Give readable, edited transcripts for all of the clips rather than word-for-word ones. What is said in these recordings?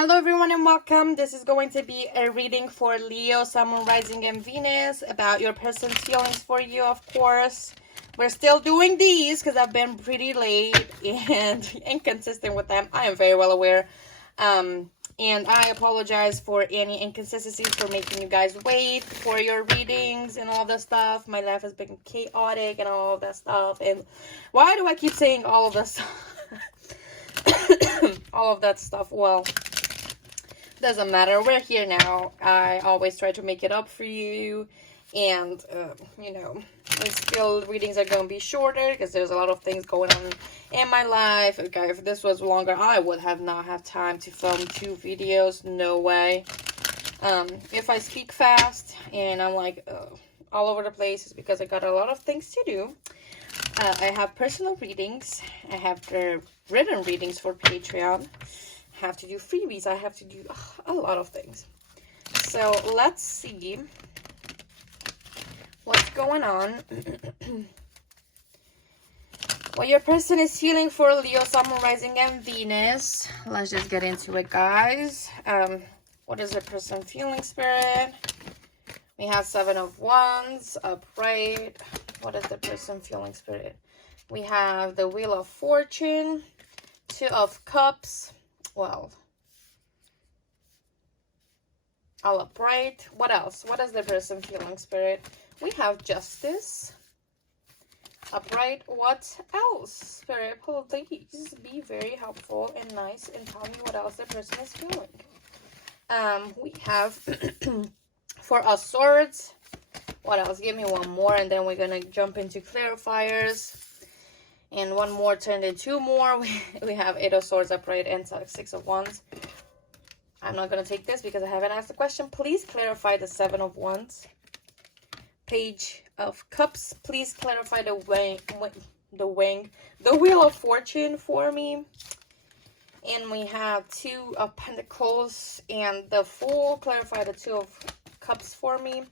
Hello everyone and welcome. This is going to be a reading for Leo, Sun, Moon, Rising, and Venus about your person's feelings for you, of course. We're still doing these because I've been pretty late and inconsistent with them. I am very well aware. And I apologize for any inconsistencies for making you guys wait for your readings and all that stuff. My life has been chaotic and all of that stuff. And why do I keep saying all of this? All of that stuff. Well, doesn't matter. We're here now. I always try to make it up for you. And, still readings are going to be shorter because there's a lot of things going on in my life. Okay, if this was longer, I would have not have time to film 2 videos. No way. If I speak fast and I'm like all over the place, it's because I got a lot of things to do. I have personal readings. I have written readings for Patreon. I have to do freebies. I have to do a lot of things. So let's see what's going on. What your person is feeling for Leo, Sun, Moon, Rising, and Venus. Let's just get into it, guys. What is the person feeling, Spirit? We have 7 of Wands, upright. What is the person feeling, Spirit? We have the Wheel of Fortune, 2 of Cups. Well, all upright. What else? What is the person feeling, Spirit? We have Justice. Upright. What else, Spirit? Please be very helpful and nice and tell me what else the person is feeling. We have 4 of Swords. What else? Give me one more and then we're going to jump into clarifiers. And one more turned into 2 more. We have 8 of Swords upright and 6 of Wands. I'm not going to take this because I haven't asked the question. Please clarify the 7 of Wands. Page of Cups. Please clarify the Wheel of Fortune for me. And we have 2 of Pentacles and the Fool. Clarify the 2 of Cups for me.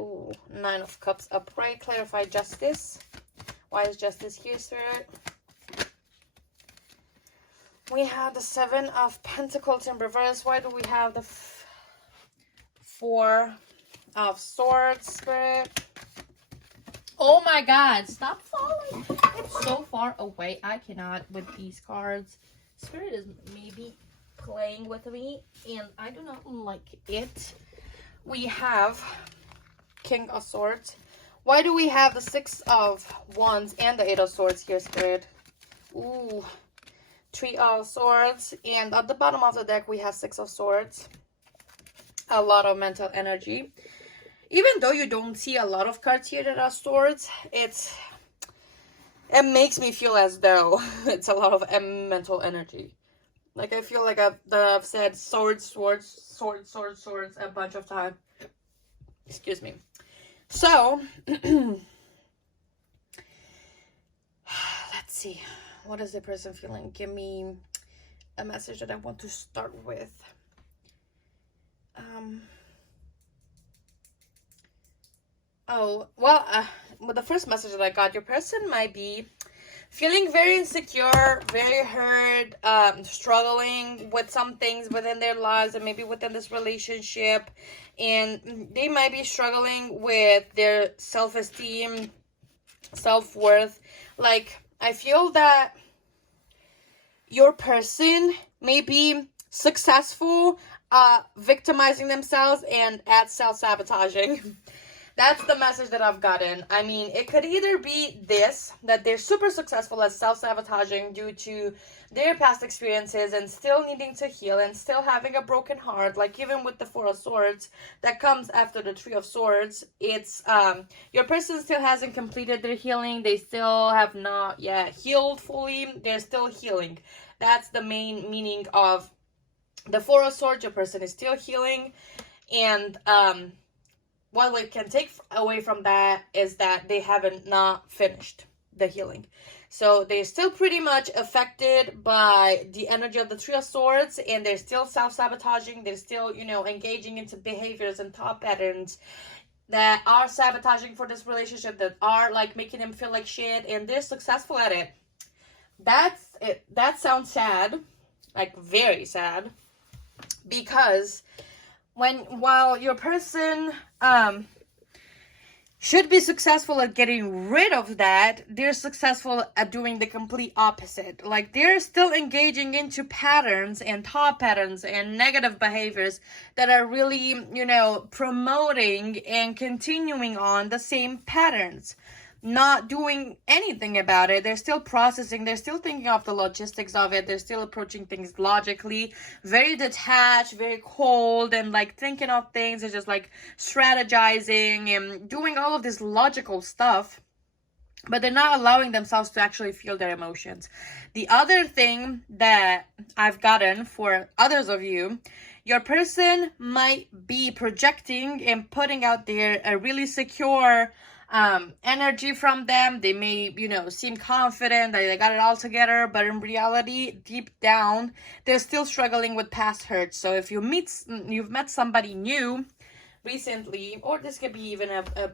Ooh, 9 of Cups upright. Clarify Justice. Why is Justice here, Spirit? We have the 7 of Pentacles in reverse. Why do we have the 4 of Swords, Spirit? Oh my God, stop falling. It's so far away. I cannot with these cards. Spirit is maybe playing with me and I do not like it. We have King of Swords. Why do we have the 6 of Wands and the 8 of Swords here, Spirit? Ooh. 3 of Swords. And at the bottom of the deck, we have 6 of Swords. A lot of mental energy. Even though you don't see a lot of cards here that are swords, it makes me feel as though it's a lot of mental energy. Like, I feel like I've said swords a bunch of times. Excuse me. So, let's see. What is the person feeling? Give me a message that I want to start with. The first message that I got, your person might be feeling very insecure, very hurt, struggling with some things within their lives and maybe within this relationship. And they might be struggling with their self-esteem, self-worth. Like, I feel that your person may be successful, victimizing themselves and at self-sabotaging. That's the message that I've gotten. I mean, it could either be this, that they're super successful at self-sabotaging due to their past experiences and still needing to heal and still having a broken heart. Like even with the 4 of Swords that comes after the 3 of Swords, it's your person still hasn't completed their healing. They still have not yet healed fully. They're still healing. That's the main meaning of the 4 of Swords. Your person is still healing. And what we can take away from that is that they haven't not finished the healing. So they're still pretty much affected by the energy of the 3 of Swords, and they're still self-sabotaging. They're still, engaging into behaviors and thought patterns that are sabotaging for this relationship, that are like making them feel like shit, and they're successful at it. That sounds sad, like very sad. Because while your person should be successful at getting rid of that, they're successful at doing the complete opposite. Like, they're still engaging into patterns and thought patterns and negative behaviors that are really, promoting and continuing on the same patterns, not doing anything about it. They're still processing, they're still thinking of the logistics of it, they're still approaching things logically, very detached, very cold, and like thinking of things and just like strategizing and doing all of this logical stuff, but they're not allowing themselves to actually feel their emotions. The other thing that I've gotten for others of you, your person might be projecting and putting out there a really secure energy from them. They may, seem confident that they got it all together, but in reality, deep down, they're still struggling with past hurts. So if you've met somebody new recently, or this could be even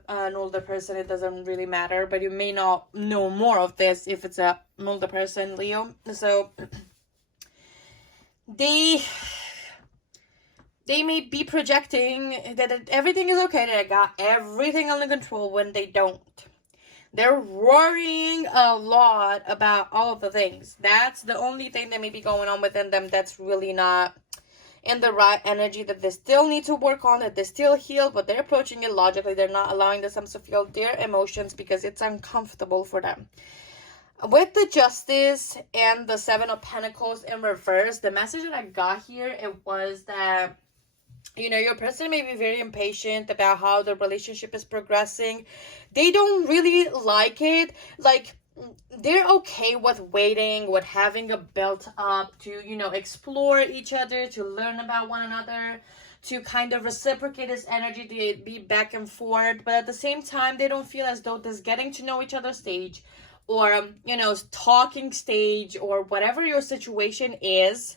an older person, it doesn't really matter, but you may not know more of this if it's an older person, Leo. So they may be projecting that everything is okay, that I got everything under control, when they don't. They're worrying a lot about all the things. That's the only thing that may be going on within them that's really not in the right energy, that they still need to work on, that they still heal, but they're approaching it logically. They're not allowing themselves to feel their emotions because it's uncomfortable for them. With the Justice and the Seven of Pentacles in reverse, the message that I got here, it was that your person may be very impatient about how the relationship is progressing. They don't really like it. Like, they're okay with waiting, with having a built up to, explore each other, to learn about one another, to kind of reciprocate this energy, to be back and forth. But at the same time, they don't feel as though this getting to know each other stage, or, talking stage, or whatever your situation is,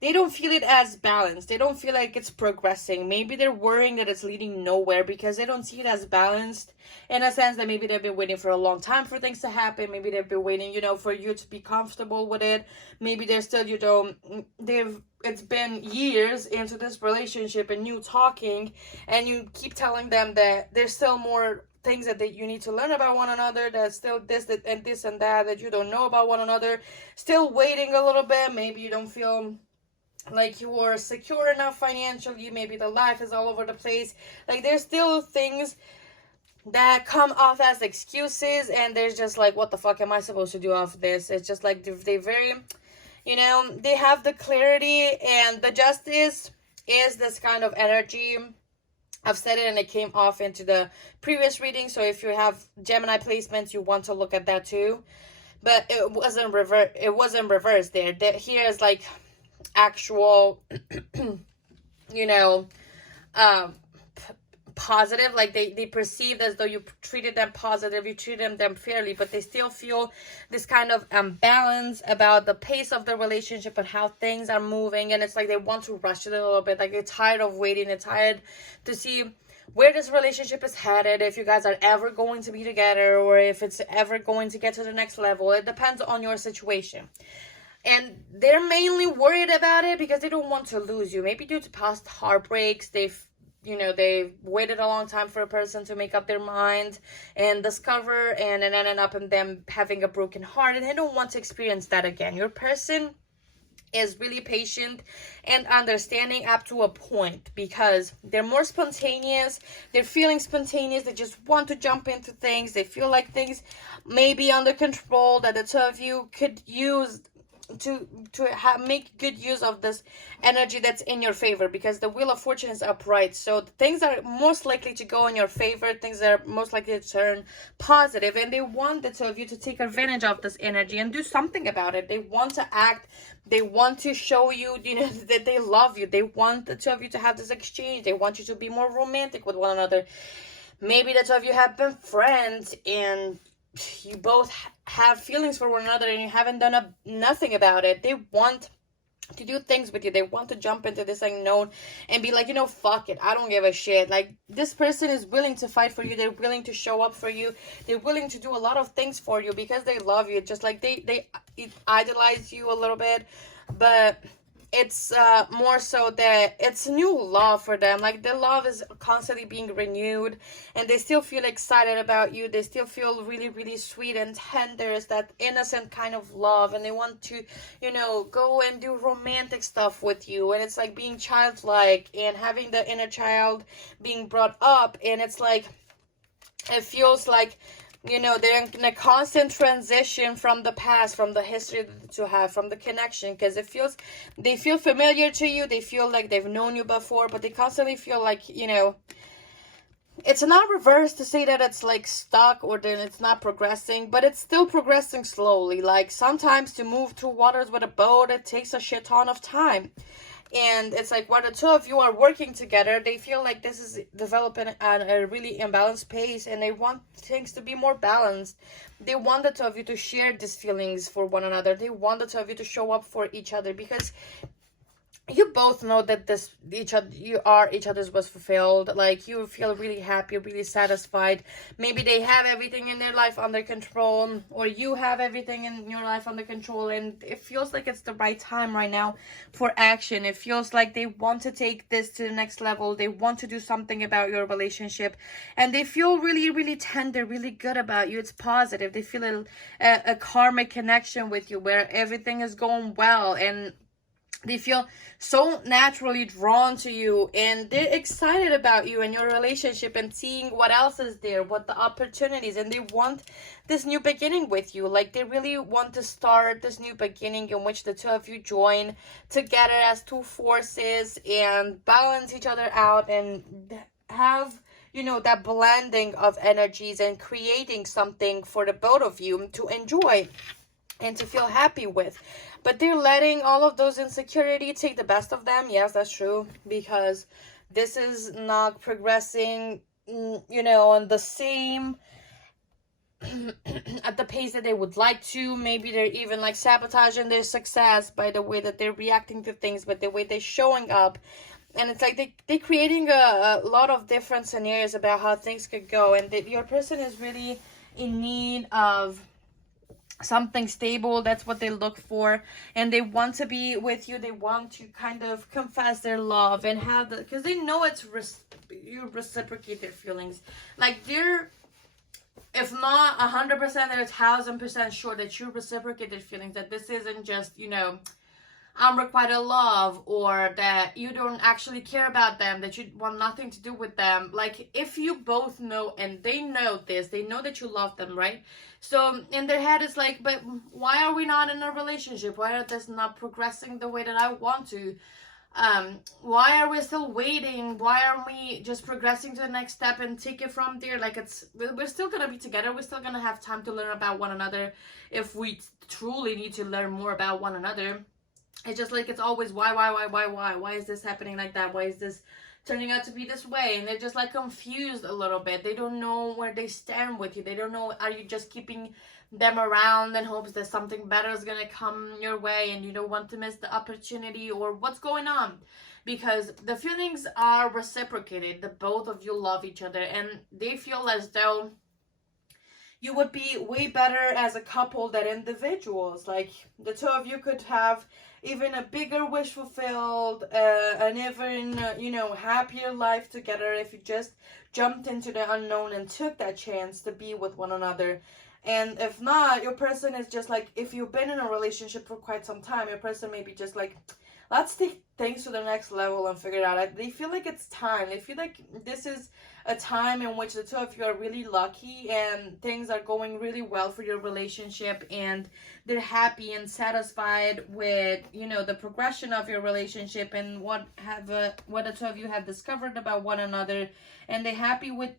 they don't feel it as balanced. They don't feel like it's progressing. Maybe they're worrying that it's leading nowhere because they don't see it as balanced, in a sense that maybe they've been waiting for a long time for things to happen. Maybe they've been waiting, for you to be comfortable with it. Maybe they're still, it's been years into this relationship and you talking, and you keep telling them that there's still more things that you need to learn about one another, that's still this and that you don't know about one another. Still waiting a little bit. Maybe you don't feel like you are secure enough financially. Maybe the life is all over the place. Like, there's still things that come off as excuses, and there's just like, what the fuck am I supposed to do off this? It's just like they very, they have the clarity, and the Justice is this kind of energy. I've said it and it came off into the previous reading, so if you have Gemini placements, you want to look at that too. But it wasn't reverse there. Here is like actual positive. Like, they perceived as though you treated them positive, you treated them fairly, but they still feel this kind of balance about the pace of the relationship and how things are moving, and it's like they want to rush it a little bit. Like, they're tired of waiting, they're tired to see where this relationship is headed, if you guys are ever going to be together, or if it's ever going to get to the next level. It depends on your situation. And they're mainly worried about it because they don't want to lose you. Maybe due to past heartbreaks, they've waited a long time for a person to make up their mind and discover, and it ended up in them having a broken heart, and they don't want to experience that again. Your person is really patient and understanding up to a point, because they're more spontaneous, they're feeling spontaneous, they just want to jump into things, they feel like things may be under control, that the two of you could use to make good use of this energy that's in your favor, because the Wheel of Fortune is upright. So things are most likely to go in your favor, things are most likely to turn positive, and they want the two of you to take advantage of this energy and do something about it. They want to act, they want to show you, that they love you. They want the two of you to have this exchange. They want you to be more romantic with one another. Maybe the two of you have been friends and you both have feelings for one another and you haven't done nothing about it. They want to do things with you. They want to jump into this unknown and be like, fuck it, I don't give a shit. Like, this person is willing to fight for you. They're willing to show up for you. They're willing to do a lot of things for you because they love you. Just like they idolize you a little bit, but it's more so that it's new love for them. Like the love is constantly being renewed, and they still feel excited about you. They still feel really, really sweet and tender. It's that innocent kind of love, and they want to, go and do romantic stuff with you. And it's like being childlike and having the inner child being brought up, and it's like it feels like they're in a constant transition from the past, from the history that you have, from the connection, because they feel familiar to you. They feel like they've known you before, but they constantly feel like, it's not reversed to say that it's like stuck or then it's not progressing, but it's still progressing slowly. Like sometimes to move through waters with a boat, it takes a shit ton of time. And it's like while the two of you are working together, they feel like this is developing at a really imbalanced pace, and they want things to be more balanced. They want the two of you to share these feelings for one another. They want the two of you to show up for each other, because you both know that you are each other's was fulfilled. Like you feel really happy, really satisfied. Maybe they have everything in their life under control, or you have everything in your life under control, and it feels like it's the right time right now for action. It feels like they want to take this to the next level. They want to do something about your relationship, and they feel really, really tender, really good about you. It's positive. They feel a karmic connection with you where everything is going well, and they feel so naturally drawn to you, and they're excited about you and your relationship and seeing what else is there, what the opportunities, and they want this new beginning with you. Like they really want to start this new beginning in which the two of you join together as two forces and balance each other out and have that blending of energies and creating something for the both of you to enjoy and to feel happy with. But they're letting all of those insecurity take the best of them. Yes, that's true, because this is not progressing, on the same at the pace that they would like to. Maybe they're even like sabotaging their success by the way that they're reacting to things, but the way they're showing up. And it's like they're creating a lot of different scenarios about how things could go, and that your person is really in need of something stable. That's what they look for, and they want to be with you. They want to kind of confess their love and have because they know you reciprocate their feelings. Like they're, if not 100%, they're 1000% sure that you reciprocate their feelings, that this isn't just unrequited love, or that you don't actually care about them, that you want nothing to do with them. Like if you both know, and they know this, they know that you love them, right? So in their head it's like, but why are we not in a relationship? Why are this not progressing the way that I want to? Why are we still waiting? Why aren't we just progressing to the next step and take it from there? Like we're still gonna be together. We're still gonna have time to learn about one another if we truly need to learn more about one another. It's just like it's always why is this happening like that? Why is this turning out to be this way? And they're just like confused a little bit. They don't know where they stand with you. They don't know, are you just keeping them around in hopes that something better is gonna come your way and you don't want to miss the opportunity, or what's going on? Because the feelings are reciprocated. The both of you love each other, and they feel as though you would be way better as a couple than individuals. Like the two of you could have even a bigger wish fulfilled, an even happier life together if you just jumped into the unknown and took that chance to be with one another. And if not, your person is just like, if you've been in a relationship for quite some time, your person may be just like, let's take things to the next level and figure it out. They feel like it's time. They feel like this is a time in which the two of you are really lucky and things are going really well for your relationship, and they're happy and satisfied with the progression of your relationship and what the two of you have discovered about one another, and they're happy with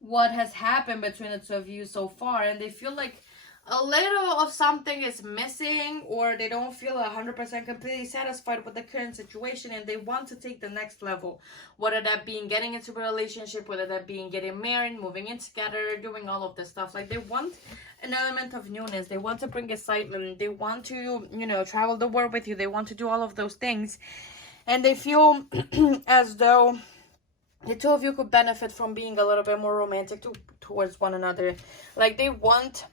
what has happened between the two of you so far, and they feel like a little of something is missing, or they don't feel 100% completely satisfied with the current situation, and they want to take the next level, whether that being getting into a relationship, whether that being getting married, moving in together, doing all of this stuff. Like they want an element of newness. They want to bring excitement. They want to travel the world with you. They want to do all of those things, and they feel as though the two of you could benefit from being a little bit more romantic towards one another. Like they want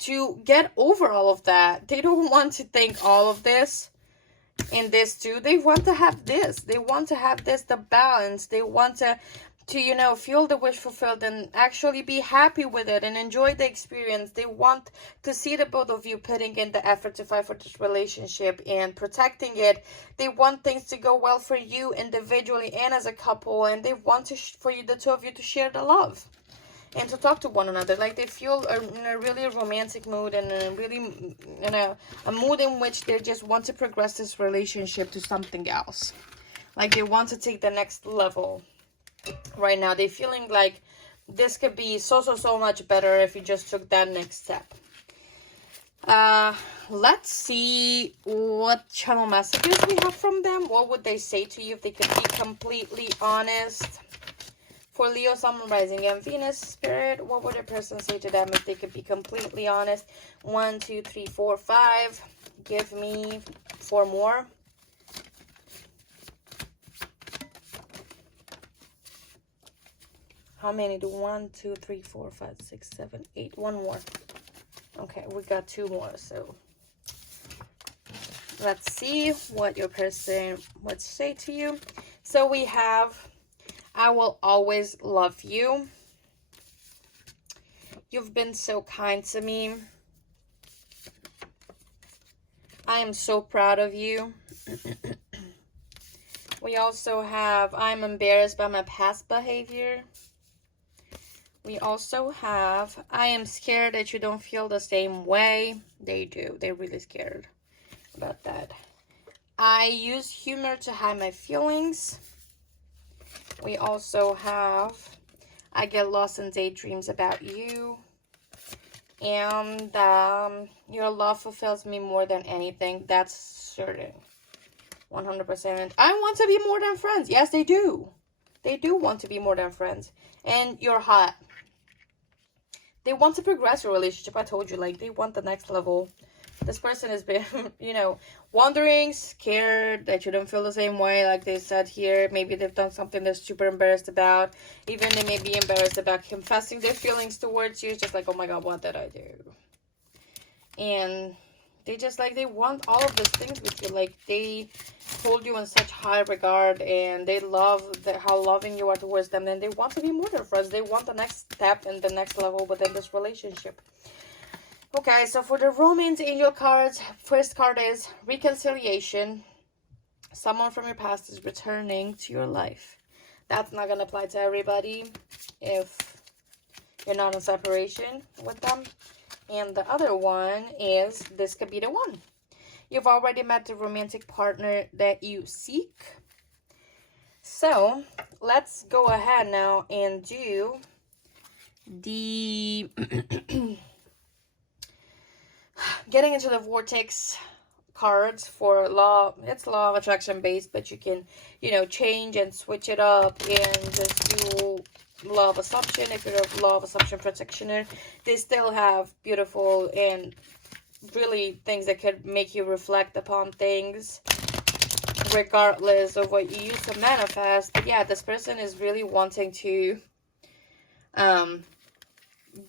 to get over all of that. They don't want to think all of this In this too, they want to have this. They want to have this, the balance. They want to feel the wish fulfilled and actually be happy with it and enjoy the experience. They want to see the both of you putting in the effort to fight for this relationship and protecting it. They want things to go well for you individually and as a couple, and they want to for you, the two of you, to share the love and to talk to one another. Like, they feel in a really romantic mood and a mood in which they just want to progress this relationship to something else. Like, they want to take the next level. Right now, they're feeling like this could be so much better if you just took that next step. Let's see what channel messages we have from them. What would they say to you if they could be completely honest? For Leo, Sun, Rising, and Venus spirit, what would a person say to them if they could be completely honest? 1, 2, 3, 4, 5. Give me 4 more. How many do 1, 2, 3, 4, 5, 6, 7, 8? 1 more. Okay, we got 2 more. So let's see what your person would say to you. So we have, I will always love you. You've been so kind to me. I am so proud of you. We also have, I'm embarrassed by my past behavior. We also have, I am scared that you don't feel the same way. They do. They're really scared about that. I use humor to hide my feelings. We also have, I get lost in daydreams about you. And your love fulfills me more than anything. That's certain. 100%. I want to be more than friends. Yes, they do. They do want to be more than friends. And you're hot. They want to progress your relationship. I told you, like, they want the next level. This person has been, wondering, scared that you don't feel the same way, like they said here. Maybe they've done something they're super embarrassed about. Even they may be embarrassed about confessing their feelings towards you. It's just like, oh my God, what did I do? And they just, like, they want all of those things with you. Like, they hold you in such high regard, and they love how loving you are towards them. And they want to be more than friends. They want the next step and the next level within this relationship. Okay, so for the romance angel cards, first card is reconciliation. Someone from your past is returning to your life. That's not going to apply to everybody if you're not in separation with them. And the other one is, this could be the one. You've already met the romantic partner that you seek. So let's go ahead now and do the getting into the vortex cards for law. It's law of attraction based, but you can, change and switch it up and just do law of assumption. If you're a law of assumption practitioner, they still have beautiful and really things that could make you reflect upon things regardless of what you use to manifest. But yeah, this person is really wanting to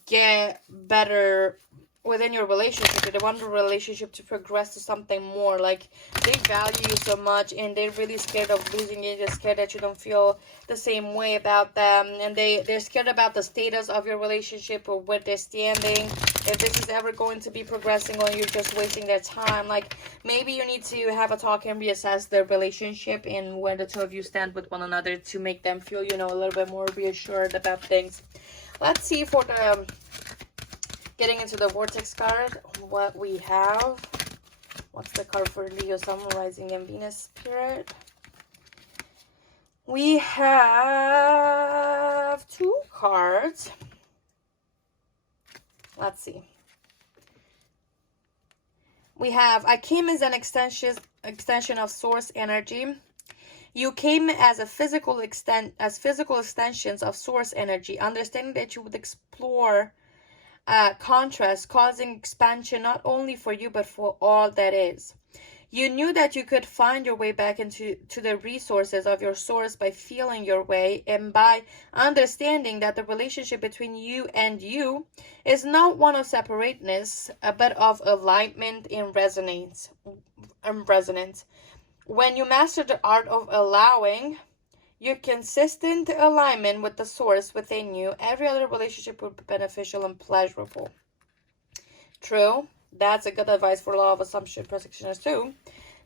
get better within your relationship. They want the relationship to progress to something more. Like, they value you so much, and they're really scared of losing you. They're scared that you don't feel the same way about them, and they're scared about the status of your relationship or where they're standing, if this is ever going to be progressing or you're just wasting their time. Like, maybe you need to have a talk and reassess their relationship and where the two of you stand with one another to make them feel, a little bit more reassured about things. Let's see for the getting into the vortex card, what we have. What's the card for Leo, Sun, Rising, and Venus spirit? We have 2 cards. Let's see. We have, I came as an extension of source energy. You came as physical extensions of source energy, understanding that you would explore contrast, causing expansion not only for you but for all that is. You knew that you could find your way back to the resources of your source by feeling your way and by understanding that the relationship between you and you is not one of separateness, but of alignment and resonance. When you master the art of allowing your consistent alignment with the source within you, every other relationship will be beneficial and pleasurable. True. That's a good advice for law of assumption practitioners too.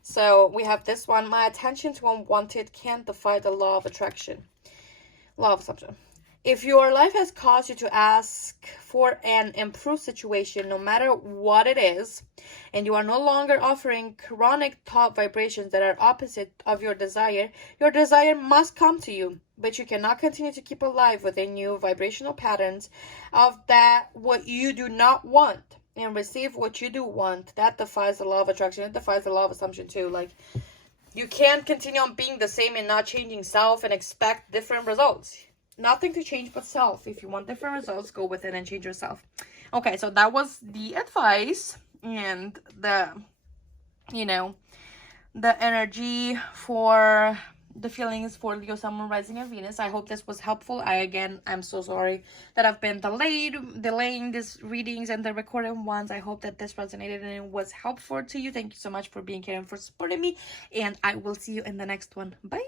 So we have this one. My attention to unwanted can't defy the law of attraction. Law of assumption. If your life has caused you to ask for an improved situation, no matter what it is, and you are no longer offering chronic thought vibrations that are opposite of your desire must come to you. But you cannot continue to keep alive within you vibrational patterns of that what you do not want and receive what you do want. That defies the law of attraction. It defies the law of assumption too. Like, you can't continue on being the same and not changing self and expect different results. Nothing to change but self. If you want different results, go within and change yourself. Okay, so that was the advice and the, the energy for the feelings for Leo, Sun, Moon, Rising, and Venus. I hope this was helpful. I'm so sorry that I've been delaying these readings and the recorded ones. I hope that this resonated and it was helpful to you. Thank you so much for being here and for supporting me. And I will see you in the next one. Bye.